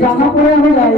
জামা পরে আমি লাই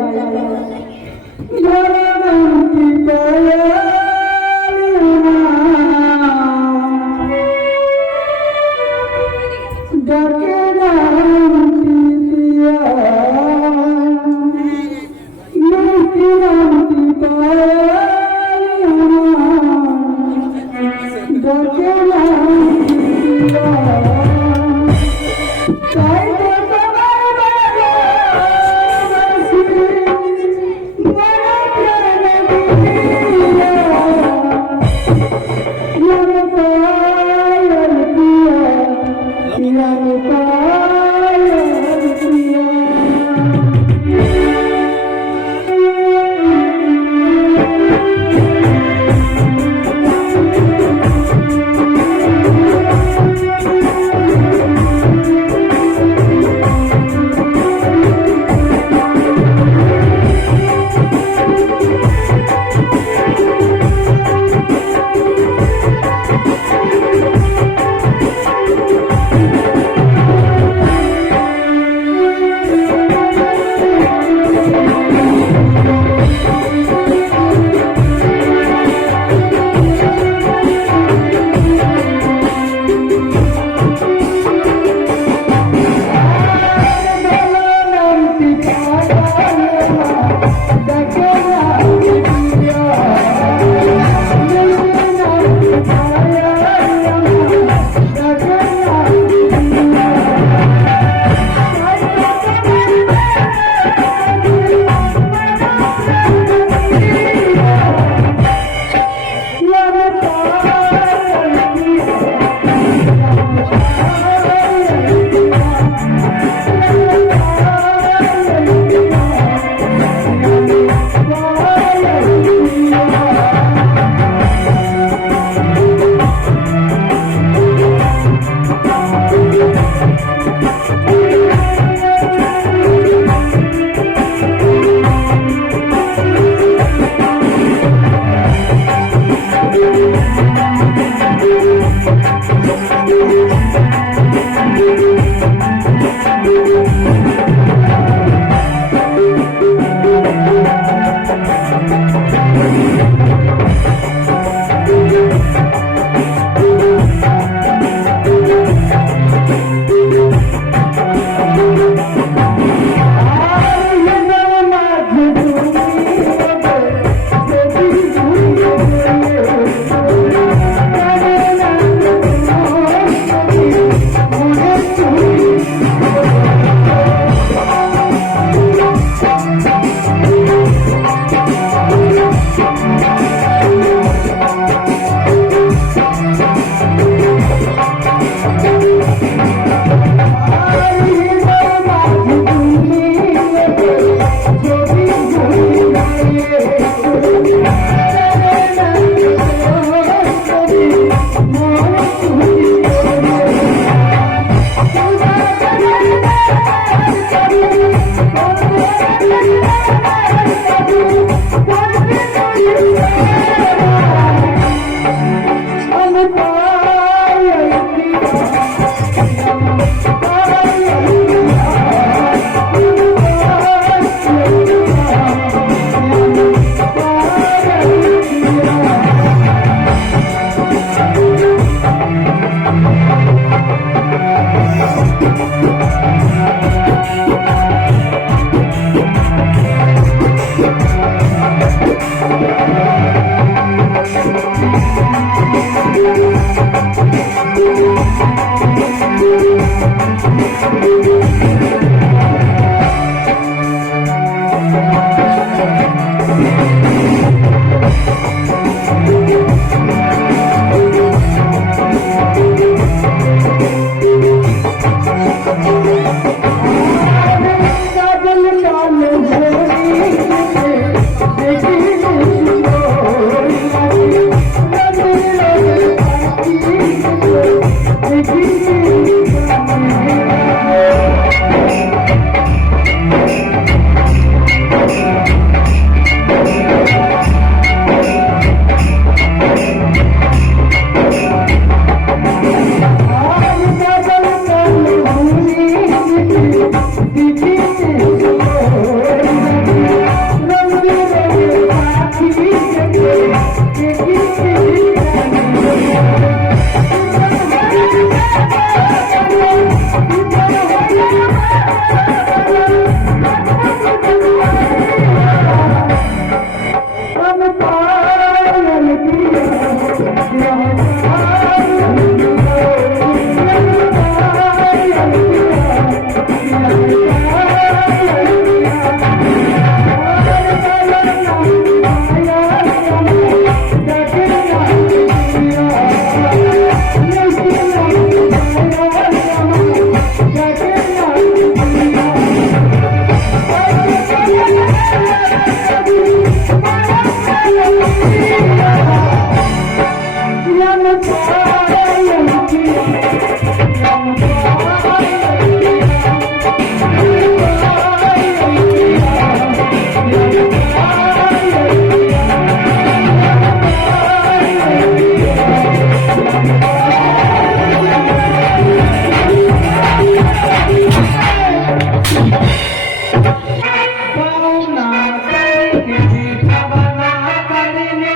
পাওনা কারিনি খাবানা কারিনি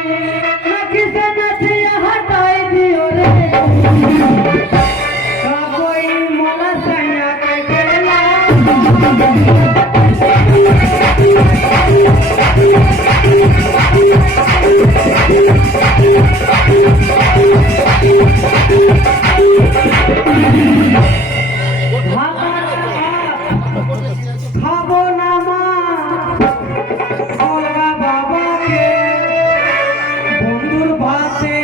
নাকিসে নাচিয়া হাটাই দিও রে কাবই মোলা সাইয়া কে গেলা খাবো না মা ওরা বাবাকে বন্ধুর ভাতে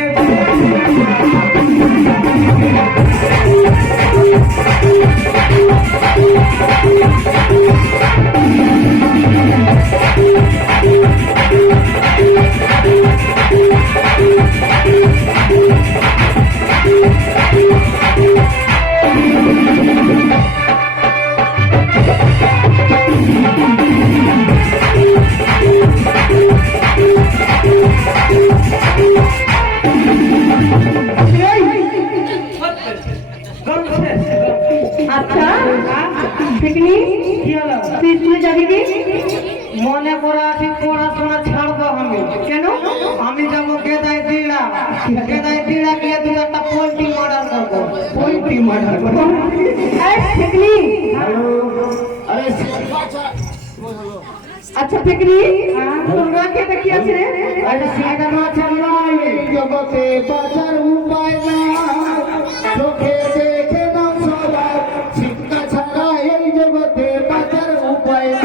আচ্ছা পিকনিক কি হলো তুই স্কুলে যাবি কি? মনে করা আছে পড়াশোনা ছাড়বো আমি কেন? আমি যাবো গেদাই দিলা গিয়ে দু একটা পোল্ট্রি মার্ডার করবো পোল্ট্রি মার্ডার করবো এই পিকনিক আরে আচ্ছা পিকনিক তোর নাকে এটা কি আছে রে? আরে সেটা মাছ নয় জগতে বাঁচার উপায় না চোখে দেখে নাও সবাই শিক্ষা ছাড়া এই জগতে বাঁচার উপায় না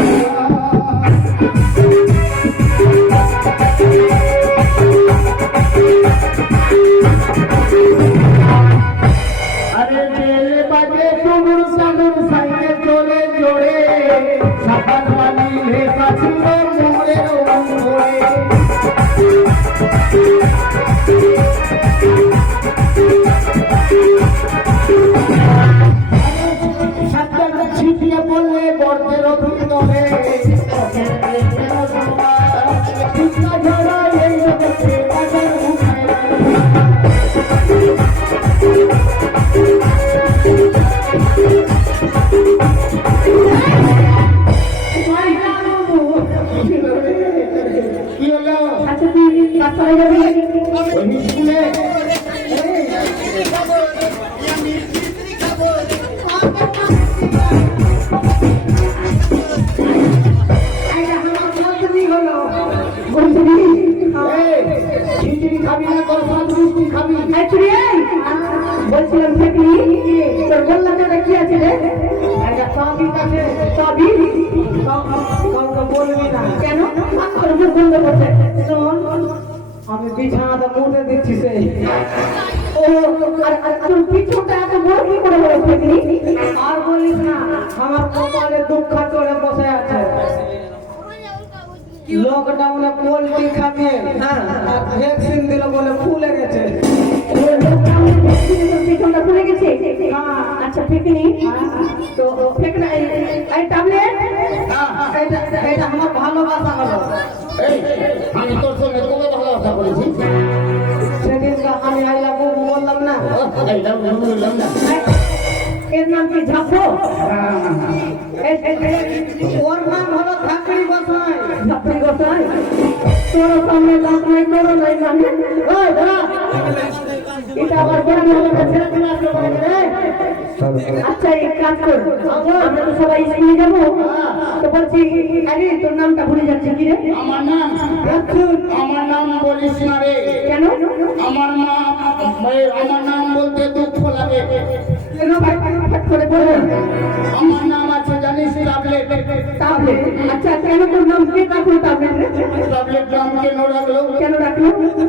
আরে জেলে বাজে টুমুর সানুর সাইকেল চলে জোরে সাপান পানি লেখা ছিল মোড়ের অঙ্গরে সাতটা ছিটিয়ে পড়লে গর্তের ভিতরে শিক্ষা ছাড়া এই জগতে বাঁচার উপায় না কি হলো আচ্ছা তুই পাঠশালায় যাবি? ওই স্কুলে খিচুড়ি খাবি না তোর সাত মিষ্টি খাবি এই চুরি এই! বলছিলাম পিকনিক তোর গোল্লাটা কি আছে রে? একটা চাবি কাছে চাবি? কাউকে বলবি না কেন? তোর মুখ বন্ধ করছে। শোন আমি বিছানাটা মুড়ে দিচ্ছি সেই ও আর তোর পিছনটা এত বড় কি করে হলো পিকনিক? আর বলিস না আমার কপালে দুঃখ চড়ে বসে আছে লকডাউনে পোল্ট্রি খাবে হ্যাঁ আর ভ্যাকসিন দিল বলে ফুলে গেছে পিছনটা খুলে গেছে? হ্যাঁ। আচ্ছা পিকনিক তো পিকনিক এই ট্যাবলেট এটা আমার ভালোবাসা হলো এই আমি তোর সঙ্গে কবে ভালোবাসা করেছি সেদিনকে আমি আই লাভ ইউ বললাম না এইলাম বললাম না এর নাম কি ঝাপো? ওর নাম হলো ধাকড়ি গোসাই ঝাপড়ি গোসাই? তোর সামনে লাভ নাই তোর নাই মানে ওই দাঁড়া এটা আবার বড় বড় ছেলে ছেলে আসতে পারে রে। আচ্ছা এক কাজ কর আমরা তো সবাই স্কুলে যাবো তো বলছি আরে তোর নামটা ভুলে যাচ্ছে কি রে? আমার নাম বলিস না রে কেন? আমার নাম বলতে দুঃখ লাগে কেন ভাই ফাট করে বলবেন? আমার নাম আছে জানিস ট্যাবলেট ট্যাবলেট? আচ্ছা কেন তোর নাম কে রাখলো ট্যাবলেট রে? ট্যাবলেট নাম কেন রাখলো কেন রাখলো?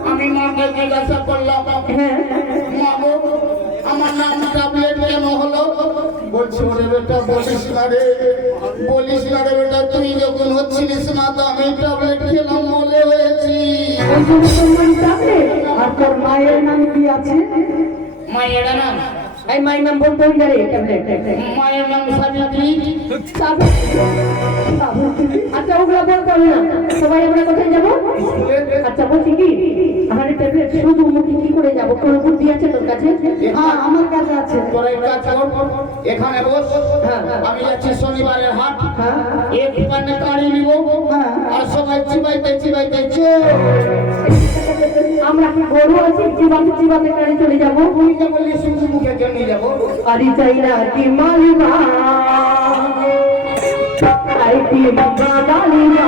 আমি মাকে জিজ্ঞাসা করলাম হ্যাঁ মা গো আমার নাম ট্যাবলেট কেন হলো বলছি ওরে বেটা বলিস না রে বেটা তুই যখন হচ্ছিলিস না তো আমি ট্যাবলেট খেলাম বলে হয়েছি ওই জন্য তোর নাম ট্যাবলেট? আর তোর মায়ের নাম কি আছে মায়ের নাম এই মায়ের নাম বলতে হই না রে ট্যাবলেট মায়ের নাম সাবিত্রী আচ্ছা ওগুলো বলতে হবে না সবাই আমরা কোথায় যাবো? আচ্ছা বলছি কি আমার ট্যাবলেট শুধু মুখে কি করে যাবো কোনো বুদ্ধি আছে তোর কাছে? হ্যাঁ আমার কাছে আছে তোরা এক কাজ কর এখানে বস হ্যাঁ। আমি যাচ্ছি শনিবারের হাট হ্যাঁ এক গরু আছে জীবাতে জীবাতে কারে চলে যাবো তুই যে বললি শুধু মুখে জন্য যাবো আরে চাই না কি মালিবা আই কি মালিবা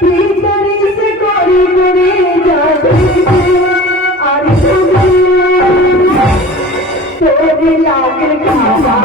ভিতরে সে করি করে যাবে আরে তুমি তোরে লাগে খাওয়া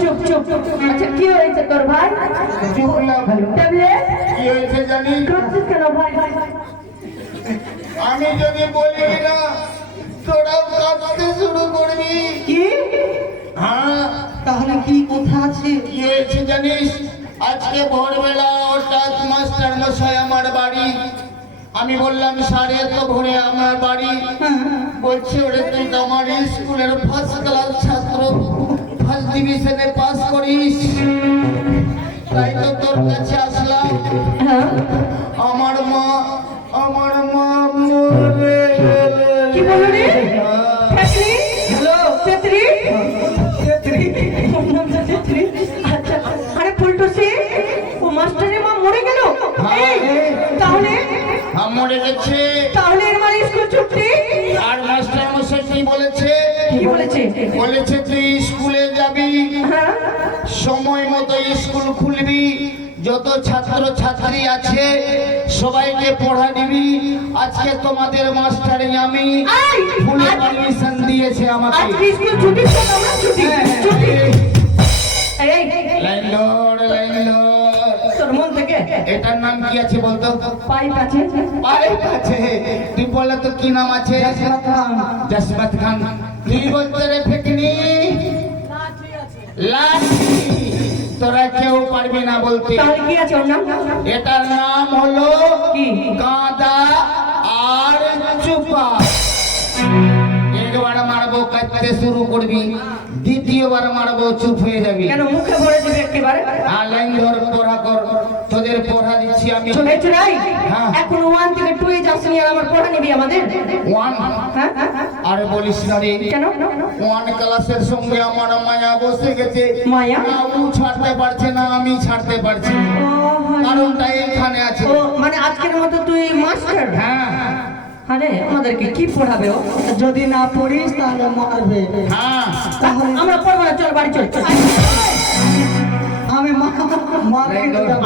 চুপ চুপ আচ্ছা কি হয়েছে তোর ভাই? চুপ না ভাই। ট্যাবলেট কি হয়েছে জানি? খাচ্ছিস কেন ভাই? আমি যদি বলি না তোরাও কাঁদতে শুরু করবি। কি? হ্যাঁ, তাহলে কি কথা আছে? কি হয়েছে জানিস? আজকে ভোরবেলা হঠাৎ মাস্টার মশাই আমার বাড়ি, আমি বললাম সাড়ে তো ভোরে আমার বাড়ি, বলছে ওরে তুই তো আমার স্কুলের ফার্স্ট ক্লাস ছাত্র, ফার্স্ট ডিভিশনে পাস করিস, তাই তো তোর কাছে আসলাম। হ্যাঁ আমার মা মরে গেলে। কি বললি রে? ফ্যাক্টরি? Hello factory? ছেত্রী, আচ্ছা আরে ফুলটুসি ও মাস্টারের মা মরে গেল? এই, তাহলে মরে গেছে। তাহলে এর মানে স্কুল ছুটি? আর মাস্টার মশাই কি বলেছে? কি বলেছে? বলেছে তুই স্কুলে যাবি, হ্যাঁ সময় মতো স্কুল খুলবি, যত ছাত্র ছাত্রী আছে সবাইকে পড়া দিবি। আজকে তোমাদের মাস্টার আমি এই, ফুল আজ- পারমিশন দিয়েছে আমাকে। আজকে স্কুল ছুটি তো আমরা ছুটি ছুটি এই লাইন ধর। তোর মন থেকে এটার নাম কি আছে বলতো? পাইপ আছে? পাইপ আছে। তুই বলে তো কি নাম আছে? জসবত খান। তুই বলতে রে ফেকনি লাঠি। তোরা কেউ পারবি না বলতে। তাহলে কি আছে ওর নাম? এটার নাম হলো কি? গাঁদা আর চুপা। একবার মারবো কাটতে শুরু করবি, দ্বিতীয়বার মারবো চুপ হয়ে যাবি। কেন মুখে ভরে দিবে একেবারে? আর লাইন ধর, পড়া কর, তোদের পড়া দিচ্ছি আমি। চলেছে নাই হ্যাঁ। এখন 1 থেকে 2 এ যাচ্ছি আর আমার পড়া নিবি আমাদের? ওয়ান হ্যাঁ আর বলিস না রে, কেন? ওয়ান ক্লাসের সঙ্গে আমার মায়া বসে গেছে। মায়া? না ও ছাড়তে পারছে না আমি ছাড়তে পারছি, কারণটা এইখানে আছে। ও মানে আজকের মতো তুই মাস্টার? হ্যাঁ আরে আমাদেরকে কি পড়াবে ও? যদি না পড়িস তাহলে মারবে। হ্যাঁ, আমরা পড়বো না, চল বাড়ি চল। আমি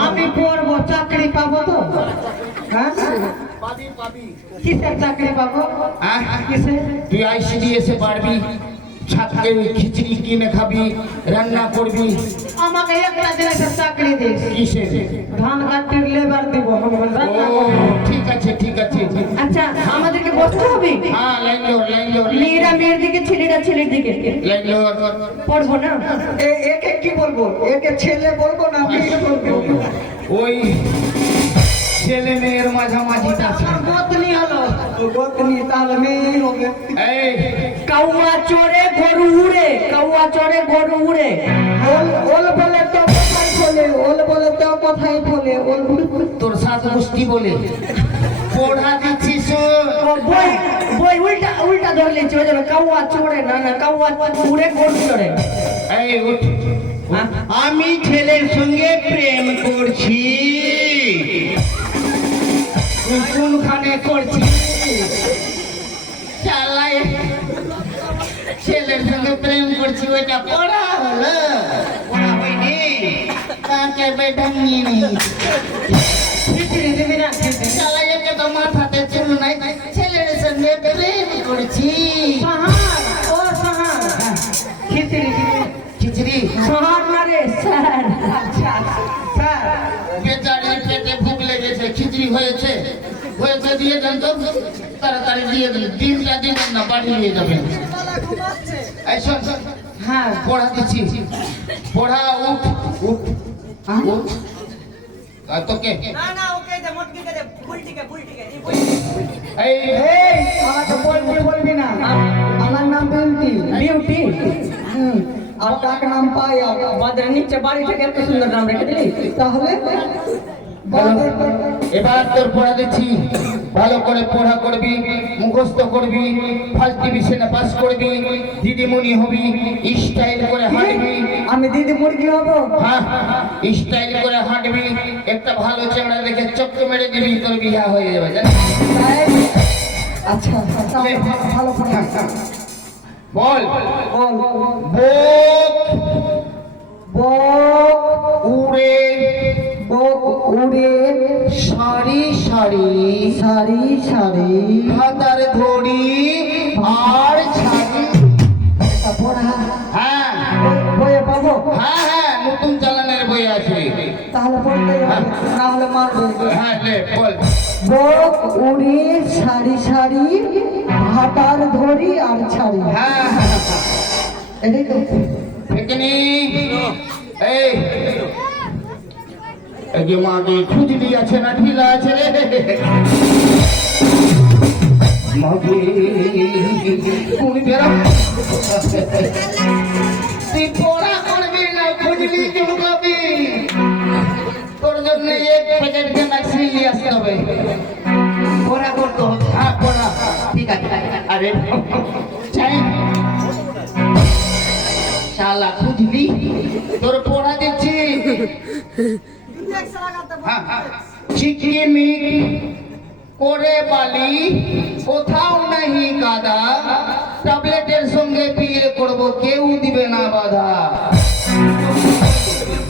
আমি পড়বো, চাকরি পাবো তো? হ্যাঁ কিসের চাকরি পাবো? হ্যাঁ? কিসের? তুই আইসিডিএসে পারবি, ছাত্রকে খিচড়ি কিনে খাবি, রান্না করবি। আমাকে একটা জিনিসের চাকরি দিস, কিসে? ধান কাটির লেবার দিব, আমি ও রান্না করবো। ঠিক আছে ঠিক আছে। আচ্ছা আমাদেরকে বসতে হবে? হ্যাঁ লাইন ধর। মেয়েরা মেয়ের দিকে, ছেলেরা ছেলের দিকে। লাইন ধর। পড়বো না? একে কি বলবো? একে ছেলে বলবো না মেয়ে বলবো? ওই ছেলে মেয়ের মাঝামাঝিটা আছে। গোতনি হলো, গোতনি তাহলে মেয়ে হবে। এই কাউয়া চড়ে গরু উড়ে, কাউয়া চড়ে গরু উড়ে। ওল বলে তো কোথায় ফলে, ওল বলে তো কোথায় ফলে, ওল তোর সাত গোষ্ঠী বলে পড়া দিচ্ছি শোন। ও বই বই উল্টা উল্টা ধরলে চলে যাবে। কাউয়া চড়ে না, না কাউয়া উড়ে গরু চড়ে। এই উঠ। হ্যাঁ? আমি ছেলের সঙ্গে প্রেম করছি। তুই কোনখানে করছি? শালাই ছেলের সঙ্গে প্রেম করছি, ওইটা পড়া হলো? পড়া হয়নি, কাকে বেঢঙ্গি নেই। খিচড়ি দিবি না? শালাই একে তো মাথাতে চুল নাই, ছেলের সঙ্গে প্রেম করছি। সাহার, ও সাহার, খিচড়ি দিবি? খিচড়ি শহর না রে স্যার। আচ্ছা স্যার, বেচারির পেটে ভুক লেগেছে, খিচড়ি হয়েছে দিয়ে দেন তো, তাড়াতাড়ি দিয়ে দেন। ডিমটা দিবেন না, বাড়ি নিয়ে যাবেন। এই শোন, হ্যাঁ পড়া দিচ্ছি, পড়া। উঠ উঠ উঠ। আর তোকে এই এই আমাকে বলবি না, আমার নাম বিউটি। বিউটি আর ডাক নাম পায়া। বাজারের নিচে বাড়ি থেকে এত সুন্দর নাম রেখে দিলি। তাহলে এবার তোর পড়া দিচ্ছি, ভালো করে পড়া করবি, মুখস্থ করবি, ফার্স্ট ডিভিশনে পাস করবি, দিদিমণি হবি, স্টাইল করে হাঁটবি। আমি দিদি মুরগি হবো? হ্যাঁ, স্টাইল করে হাঁটবি, একটা ভালো চেংড়া দেখে চক্কর মেরে দিবি, তোর বিয়া হয়ে যাবে জানিস? তাই? আচ্ছা তাহলে ভালো করে বল। বল। বক বক উড়ে বক উড়ে সারি সারি সারি সারি হাতার ধরি আর ছাড়ি। পড়া হ্যাঁ বইয়ে পাবো? হ্যাঁ হ্যাঁ, নতুন চালানের বই আছে। তাহলে পড়তেই হবে, না হলে মারবে। হ্যাঁ লে বল। বক উড়ে সারি সারি ভাতার ধরি আর ছাড়ি। হ্যাঁ এটাই তো। এখানে এই এই যে মাগে খুজলি আছে না ঢিলা আছে রে মাগে তুমি বেরো তুই পড়া করবি না খুজলি চুলকাবি তোর জন্য এক প্যাকেট ম্যাক্সি নিয়ে আসতে হবে পড়া করতে হবে হ্যাঁ পড়া ঠিক আছে আরে চাই শালা খুজলি তোর পড়া দিচ্ছি চিকিমিক করে বালি কোথাও নাহি কাদা ট্যাবলেটের সঙ্গে বিয়ে করব কেউ দিবে না বাধা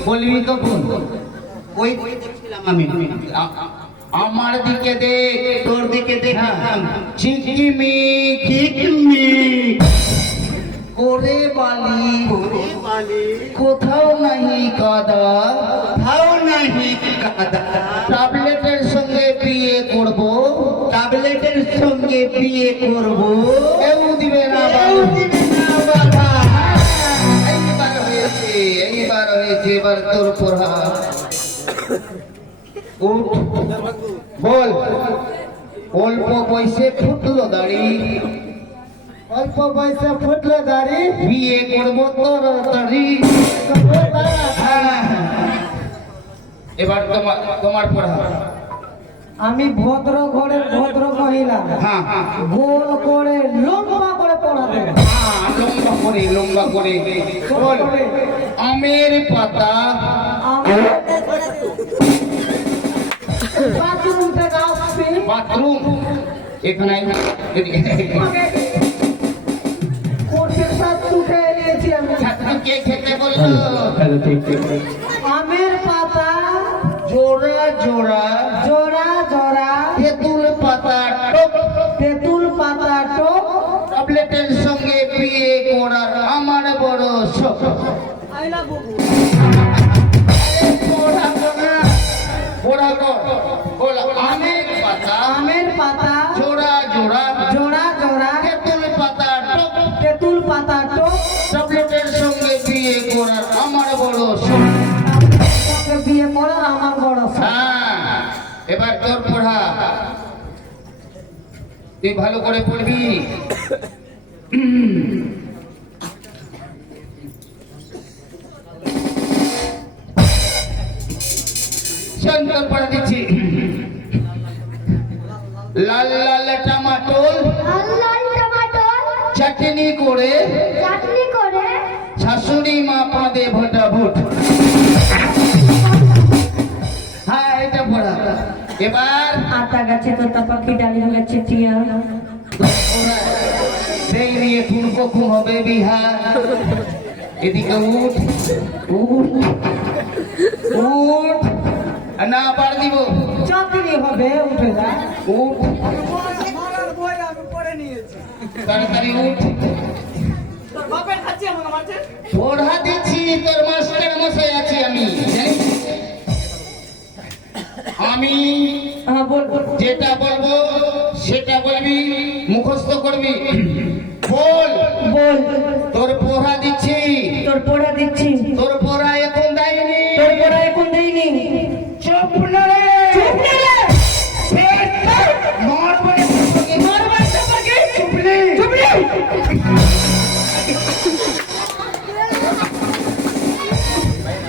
বলবি তো ওই দেখছিলাম আমি আমার দিকে দেখ তোর দিকে দেখ চিকিমিক চিকিমিক করে বালি কোথাও নাহি কাদা কোথাও নাহি কাদা ট্যাবলেটের সঙ্গে বিয়ে করব ট্যাবলেটের সঙ্গে বিয়ে করব কেউ দিবে না বাধা এইবার হয়েছে এবার তোর পড়া উঠ বল অল্প বয়সে ফুটলো দাড়ি অল্প বয়সে ফুটলে দাড়ি বিয়ে করবো তোর দাড়ি এবার তোমার পড়া আমি ভদ্র ঘরের ভদ্র মহিলা হ্যাঁ হ্যাঁ গোল করে লম্বা করে পড়াতে লম্বা করে বল আমের পাতা বাথরুম থেকে আসছি বাথরুম এখানে কোর্সের সাথ উঠে নিয়েছি আমি ছাত্রকে খেতে বললো আমের পাতা জোড়া জোড়া জোড়া জোড়া তেঁতুল পাতা টক তেঁতুল পাতা টোপ ট্যাবলেটের সঙ্গে বিয়ে করার আমার বড় শখ আমের পাতা আমের পাতা জোড়া জোড়া জোড়া জোড়া তেঁতুল পাতা টক তেঁতুল পাতা টোপ ট্যাবলেটের সঙ্গে বিয়ে করার আমার বড় শখ বিয়ে করার আমার বড় শখ। হ্যাঁ এবার তোর পড়া তুই ভালো করে পড়বি তোর পড়া দিচ্ছি লাল লাল টমাটোল চাটনি করে শাশুড়ি মা পাদে ভোটা ভোট হ্যাঁ এটা পড়া এবার আতা গাছে তোতা পাখি ডালিম গাছে টিয়া সেই নিয়ে খুন কখন হবে বিহার এদিকে উঠ উঠ উঠ না পার দিব চাকরি হবে উঠে যা উঠ তাড়াতাড়ি উঠ পড়া দিচ্ছি তোর মাস্টার মশাই আছি আমি জানিস? আমি হ্যাঁ বল বল যেটা বলবো সেটা বলবি মুখস্থ করবি বল বল তোর পড়া দিচ্ছি তোর পড়া দিচ্ছি তোর পড়া এখন দেয়নি তোর পড়া এখন দেয়নি চুপ না রে চুপ না রে। মার বলে মার বাচ্চা পাখি চুপ রে চুপ রে।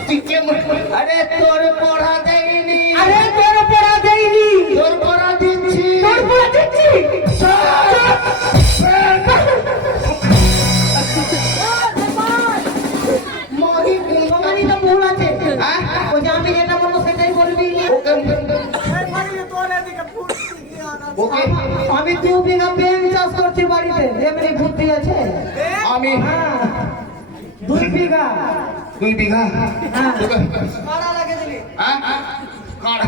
তুই কেমন আরে তোর পড়া দেয়নি আরে তোর পড়া দেয়নি তোর পড়া দিচ্ছি তোর পড়া দিচ্ছি মরি সবারই তো ভুল আছে হ্যাঁ ওই যে আমি যেটা বলবো সেটাই বলবি ওকে আমি 2 বিঘা পেন চাষ করছি বাড়িতে এমনি বুদ্ধি আছে আমি হ্যাঁ 2 বিঘা 2 বিঘা হ্যাঁ কাড়া লাগে দিলি হ্যাঁ কাড়া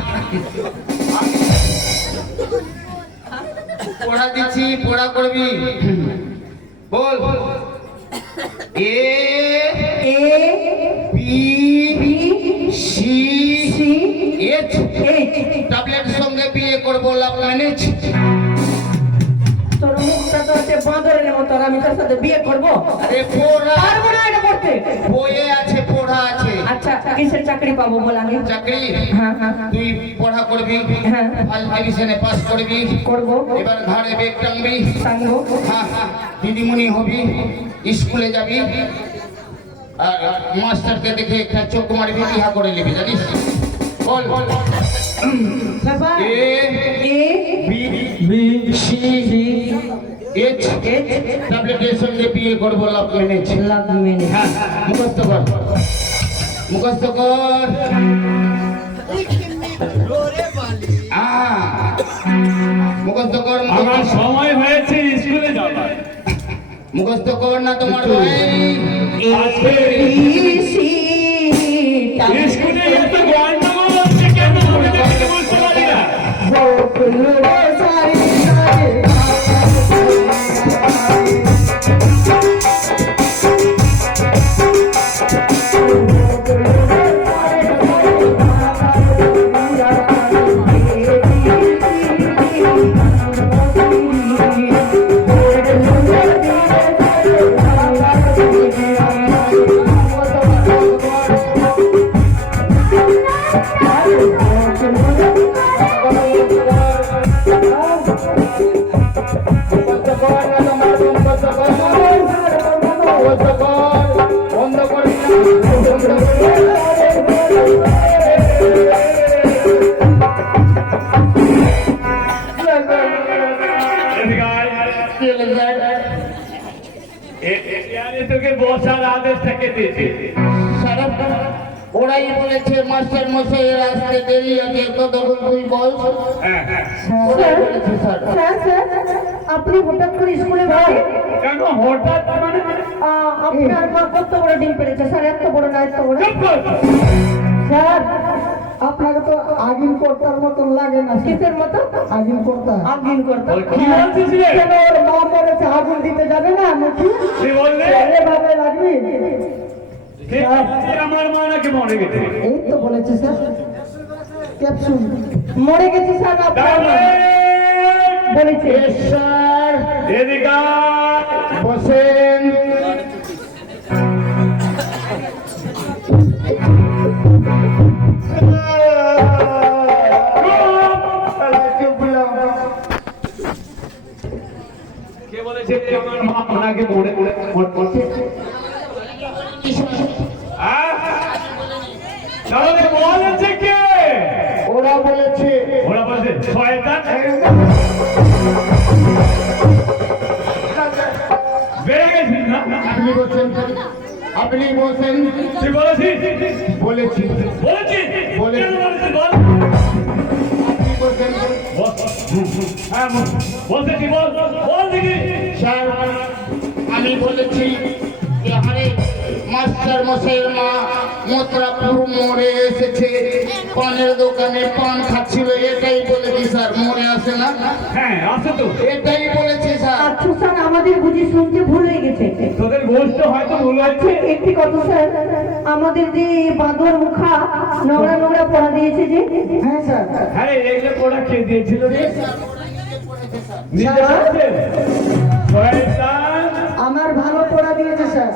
পড়া দিচ্ছি পড়া করবি বল A A B C C H H. Tablet সঙ্গে বিয়ে করবো লাভ ম্যানেজ। তোর মুখটা তো হচ্ছে বাঁদরের মতো, আর আমি তোর সাথে বিয়ে করবো? আরে পড়া পারবো না এটা করতে। বইয়ে আছে, পড়া আছে। আচ্ছা কিসের চাকরি পাবো বল আগে? চাকরি হ্যাঁ হ্যাঁ তুই পড়া করবি, হ্যাঁ। ফার্স্ট ডিভিশনে পাস করবি, করবো, এবার ঘাড়ে বেগ টানবি, টানবো। হ্যাঁ হ্যাঁ, দিদিমণি হবি, স্কুলে যাবি, আর মাস্টারকে দেখে একটা চোখ মারবি, বিহা করে নিবি, জানিস? বল বাবা A A B B C H H ট্যাবলেটের সঙ্গে বিয়ে করবো লাভ ম্যানেজ। লাভ মেনে। হ্যাঁ, মুখস্থ কর, মুখস্থ কর। মুখস্থ কর, আমার সময় হয়েছে স্কুলে যাবার। মুখস্থ কর না তোমার ভাই। আজকে সি স্কুলে এত গন্ডগোল হচ্ছে কেন মনে করতে বুঝতে পারি না। এদিকে আয়। এখানে তোকে বসার আদেশ থেকে দিয়েছি। ওরাই বলেছে মাস্টার মশাইয়ের আসতে দেরি আছে, ততক্ষণ তুই বল। হ্যাঁ, হ্যাঁ। ওরাই বলেছে স্যার। স্যার স্যার আপনি হঠাৎ করে স্কুলে ভাই? কেন হঠাৎ মানে? আপনার মা কত বড় ডিম পেড়েছে স্যার, এত বড় না এত বড়। চুপ কর। স্যার আপনাকে তো আগুন করতার মতন লাগে না। কিসের মতো? আগুন করতা আগুন করতে। কি বলছিস রে? কেন ওর মা মরেছে, আগুন দিতে যাবে না নাকি? কি বললে? এভাবে লাগবি? কে বলছে আমার মা নাকি মরে গেছে? এই তো বলেছে স্যার, ক্যাপসুল। মরে গেছে স্যার, আপনার মা বলেছে। স্যার এদিকে আয়। বসেন। কে বলেছে যে আমার মা ওনাকে মরে মরছে? তাহলে বলেছে কে? ওরা বলেছে। ওরা বলছে শয়তান। বেড়ে গেছিস না? আপনি বলছেন, আপনি বলছেন। তুই বলেছিস? বলেছি। বলেছিস? বলেছি। কেন বলেছিস বল? আপনি বলছেন। বল। হ্যাঁ বলতেছি, বল বল দেখি। স্যার আমি বলেছি যে আরে মাস্টার মশাইয়ের মা মথুরাপুর মোড়ে এসেছে, পানের দোকানে পান খাচ্ছিল, এটাই বলেছি স্যার। মনে আসে না? হ্যাঁ আছে তো। এটাই বলেছি স্যার। আচ্ছা স্যার আমাদের বুঝি শুনতে ভুল হয়ে গেছে। তোদের গোষ্ঠ হয়তো ভুল হয়েছে। একটি কথা স্যার, আমাদের যে বাঁদর মুখা নোংরা নোংরা পড়া দিয়েছে যে। হ্যাঁ স্যার। হ্যাঁ এগুলো পড়া খেয়ে দিয়েছিল রে। নিজে বলছে? শয়তান। আমার ভালো পড়া দিয়েছে স্যার।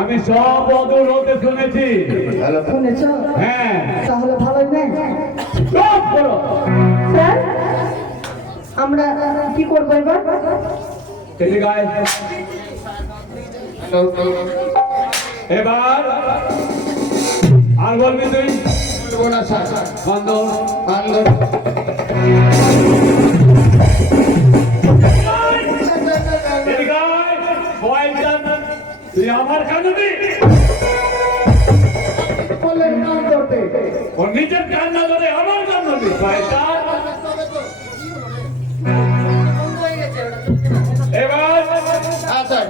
আমি সব অদূর হতে শুনেছি। শুনেছ? হ্যাঁ তাহলে ভালোই নেই। সব করো। স্যার আমরা কি করবো এবার? এদিকে আয়। এবার আর বলবি তুই? বলবো না স্যার। বন্ধ। আন্দোলন এদিকে আয়। শয়তান। তুই আমার কানুনি। বললেন কাম করতে। ওর নিজের কান না ধরে আমার কান ধরবি। শয়তান। এবার আচ্ছা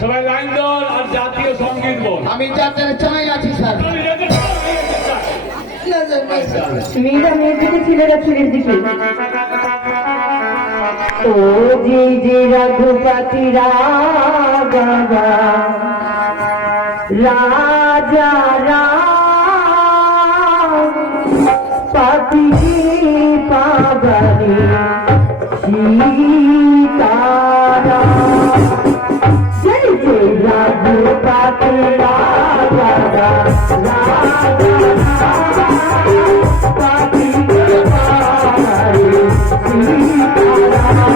সবাই লাইন দল আর জাতীয় সঙ্গীত বল। আমি যাতে চাই আছি স্যার। মেয়েরা মেয়ের দিকে, ছেলেরা ছেলের দিকে। ও যে যে রঘুপতি রাজা রাজা রাম পাতি পাগারে সীতারা জয় জয় রাধে পাতি রাধা পাতি পাগারে সীতারা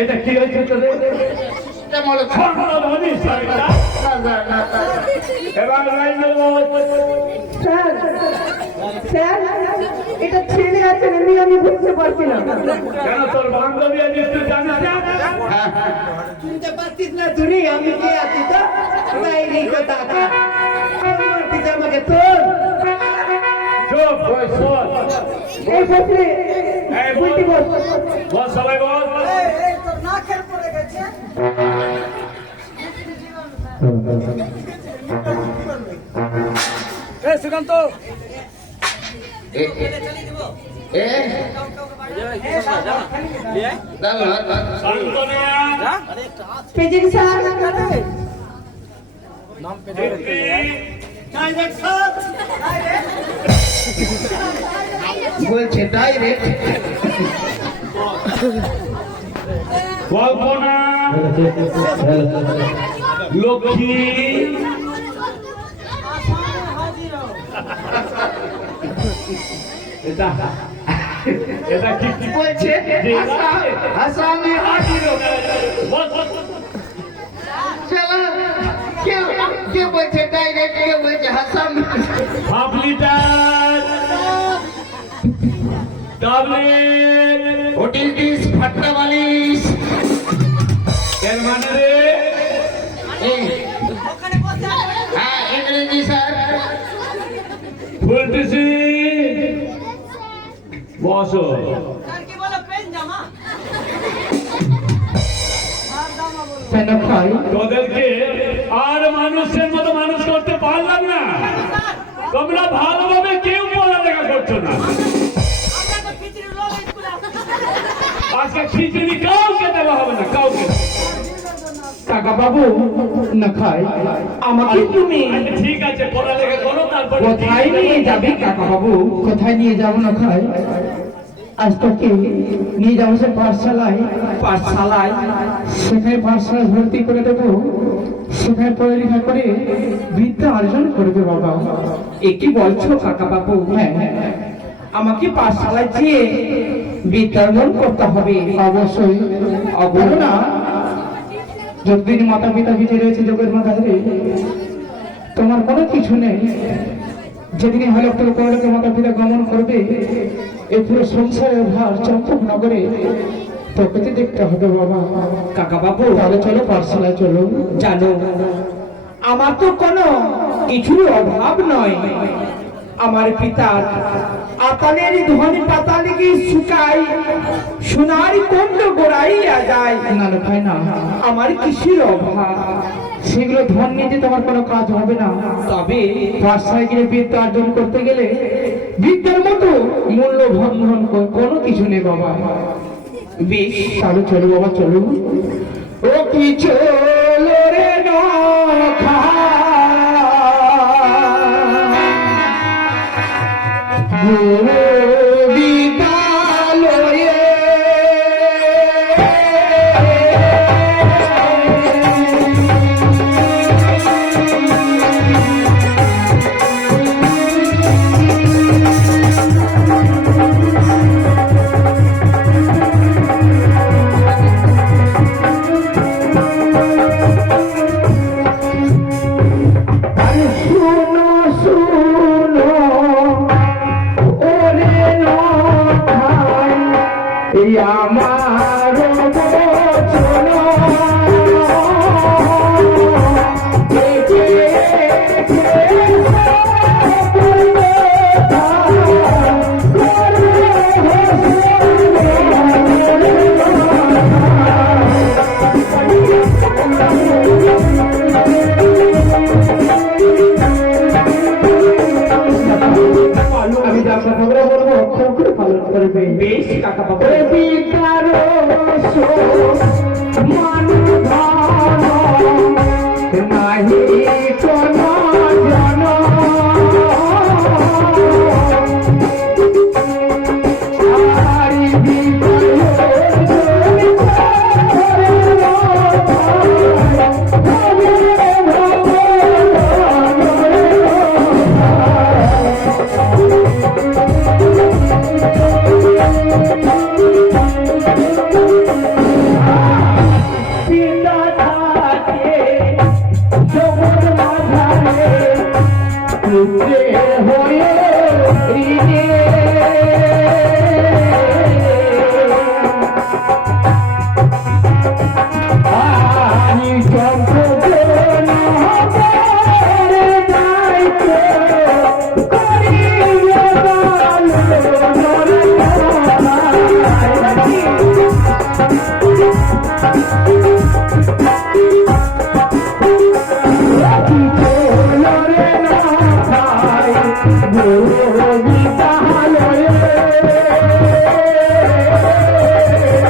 এটা কি হয়েছে তোদের? কেমন হলো? ধনিস এটা। এবার লাইন দেবো। স্যার স্যার এটা ছেলে আছে নাকি আমি বুঝতে পারছি না। কেন তোর বান্ধবী আছে তুই জানিস না? শুনতে পাচ্ছিস না তুই আমি কে আছি তো বাইরে কথা মারতিস আমাকে তোর চুপ, বস, বস। এই বসে এই বস। বুঝতে বস বস, সবাই বস। তোর না খেল পড়ে গেছে সুকান্ত এ দাঁড়ান শান্ত না। প্রেজেন্ট স্যার বলছে ডাইরেক্ট কল্পনা, লক্ষ্মী, এটা এটা কি কি বলছে আসামি হাজির বস, বস। চলো কে বলছে ডাইরেক্ট কে বলছে আসামি হাফ লিটার ট্যাবলেট হোটেল ডিস ফাট্টা বালিশ এর মানে রে হ্যাঁ ইংরেজি স্যার ফুলটিসি বসো। কেন খাই তোদেরকে আর মানুষের মতো মানুষ করতে পারলাম না। তোমরা ভালোভাবে কেউ পড়ালেখা করছো না। আজকে খিচুড়ি কাউকে দেওয়া হবে না, কাউকে। কাকা বাবু না খাই আমাকে তুমি আচ্ছা, ঠিক আছে, পড়ালেখা করো, তারপরে কোথায় নিয়ে যাবে কাকা বাবু কোথায় নিয়ে যাব না খাই আজ তোকে নিয়ে যাবো সে পাঠশালায়। সেখানে পাঠশালায় ভর্তি করে দেবো, সেখানে পড়ালেখা করে বিদ্যা অর্জন করবে বাবা। এ কি বলছো কাকা বাবু? হ্যাঁ, আমাকে পাঠশালায় যেয়ে বিদ্যার্জন করতে হবে? অবশ্যই। অবশ্যই। না, যতদিন মাতা পিতা বেঁচে রয়েছে যোগের মাথায়, তোমার কোনো কিছু নেই। যেদিন হলে তোর পরলোকে মাতা পিতা গমন করবে, এই পুরো সংসারের ভার চম্পক নগরে তোকে তো দেখতে হবে বাবা। কাকা বাবু, তাহলে চলো পাঠশালায় চলো। জানো আমার তো কোনো কিছুর অভাব নয়। আমার পিতার আতালের ধনী পাতালিকে শুকাই সোনার কোন্ড গোড়াইয়া যায়। না না ভাই না, আমার কিসের অভাব? সেগুলো ধন নিয়ে যে তোমার কোনো কাজ হবে না। তবে পাঠশালায় গিয়ে বিদ্যা অর্জন করতে গেলে বিদ্যার মতো মূল্য বন্ধন কোনো কিছু নেই বাবা। বেশ, তাহলে চলো বাবা চলো। ও কি চলো রে নখা, বিদ্যালয়ে শুনো শুনো ওরে নখাই, এই আমার বচন আমি যা কথা বলবো অক্ষর করে পালন করবে। বেশ কাকা বাবু। বিদ্যার মানু ধন নাহি কোন জন, আরি পিতা থাকে জগৎ মাঝারে পুত্রে হয়ে ঋণে, আমি সম্পূর্ণ দায়িত্ব করিবে তাহলে